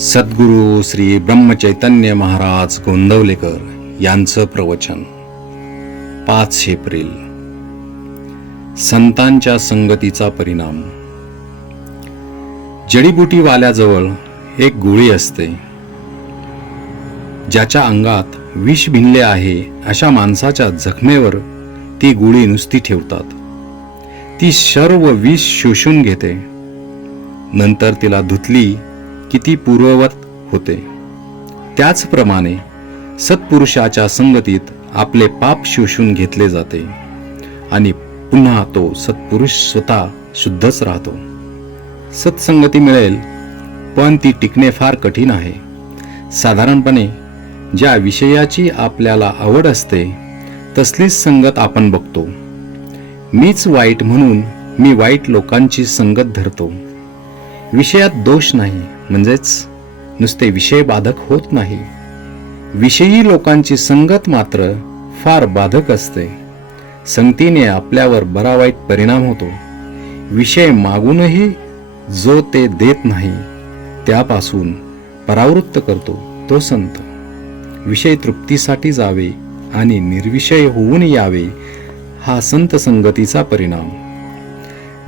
सद्गुरू श्री ब्रह्मचैतन्य महाराज गोंदवलेकर यांचं प्रवचन 5 एप्रिल. संतांच्या संगतीचा परिणाम. जडीबुटीवाल्याजवळ एक गोळी असते. ज्याच्या अंगात विष भिनले आहे अशा माणसाच्या जखमेवर ती गोळी नुसती ठेवतात. ती सर्व विष शोषून घेते. नंतर तिला धुतली की ती पूर्ववत होते. त्याचप्रमाणे सत्पुरुषाच्या संगतीत आपले पाप शोषून घेतले जाते आणि पुन्हा तो सत्पुरुष स्वतः शुद्धच राहतो. सत्संगती मिळेल, पण ती टिकणे फार कठीण आहे. साधारणपणे ज्या विषयाची आपल्याला आवड असते तसलीच संगत आपण बघतो. मीच वाईट म्हणून मी वाईट लोकांची संगत धरतो. विषयात दोष नाही, म्हणजेच नुसते विषय बाधक होत नाही. विषयी लोकांची संगत मात्र फार बाधक असते. संगतीने आपल्यावर बरा वाईट परिणाम होतो. विषय मागूनही जो ते देत नाही त्यापासून परावृत्त करतो तो संत. विषय तृप्तीसाठी जावे आणि निर्विषय होऊन यावे हा संत संगतीचा परिणाम.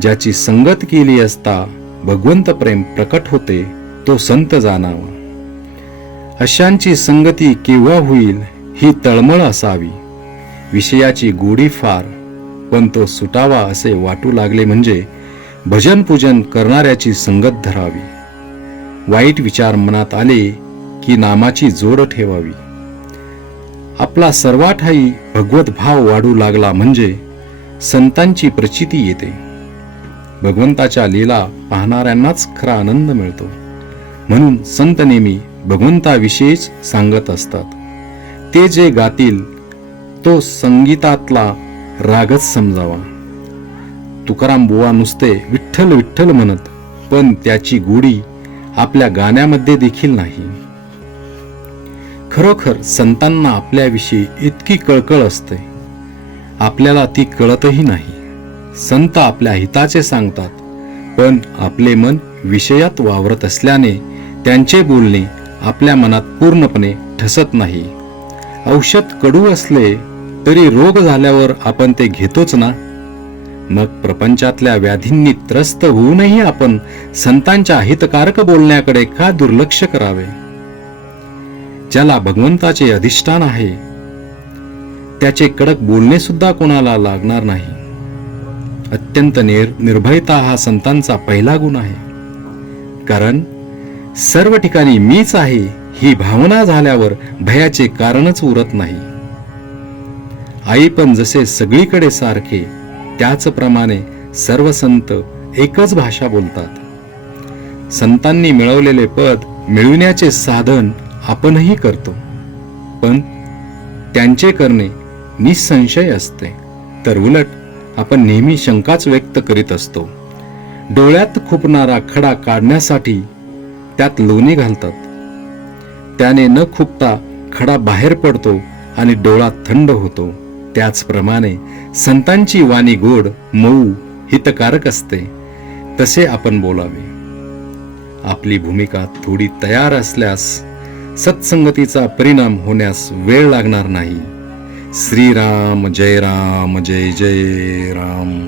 ज्याची संगत केली असता भगवंत प्रेम प्रकट होते तो संत जाणावा. अशांची संगती केव्हा होईल ही तळमळ असावी. विषयाची गोडी फार, पण तो सुटावा असे वाटू लागले म्हणजे भजन पूजन करणाऱ्याची संगत धरावी. वाईट विचार मनात आले की नामाची जोड ठेवावी. आपला सर्वाठाई भगवत भाव वाढू लागला म्हणजे संतांची प्रचिती येते. भगवंताच्या लीला पाहणाऱ्यांनाच खरा आनंद मिळतो. म्हणून संत नेहमी भगवंताविषयीच सांगत असतात. ते जे गातील तो संगीतातला रागच समजावा. तुकाराम बुवा नुसते विठ्ठल विठ्ठल म्हणत, पण त्याची गोडी आपल्या गाण्यामध्ये देखील नाही. खरोखर संतांना आपल्याविषयी इतकी कळकळ असते, आपल्याला ती कळतही नाही. संत आपल्या हिताचे सांगतात, पण आपले मन विषयात वावरत असल्याने त्यांचे बोलणे आपल्या मनात पूर्णपणे ठसत नाही. औषध कडू असले तरी रोग झाल्यावर आपण ते घेतोच ना. मग प्रपंचातल्या व्याधींनी त्रस्त होऊनही आपण संतांच्या हितकारक बोलण्याकडे का दुर्लक्ष करावे. ज्याला भगवंताचे अधिष्ठान आहे त्याचे कडक बोलणे सुद्धा कोणाला लागणार नाही. अत्यंत निर्भयता हा संतांचा पहिला गुण आहे. कारण सर्व ठिकाणी मीच आहे ही भावना झाल्यावर भयाचे कारणच उरत नाही. आई पण जसे सगळीकडे सारखे, त्याचप्रमाणे सर्व संत एकच भाषा बोलतात. संतांनी मिळवलेले पद मिळविण्याचे साधन आपणही करतो, पण त्यांचे करणे निसंशय असते. तर उलट आपण नेहमी शंकाच व्यक्त करीत असतो. डोळ्यात खुपणारा खडा काढण्यासाठी त्यात लोणी घालतात. त्याने न खुपता खडा बाहेर पडतो आणि डोळा थंड होतो. त्याचप्रमाणे संतांची वाणी गोड, मऊ, हितकारक असते. तसे आपण बोलावे. आपली भूमिका थोडी तयार असल्यास सत्संगतीचा परिणाम होण्यास वेळ लागणार नाही. श्रीराम जय राम, जय जय राम.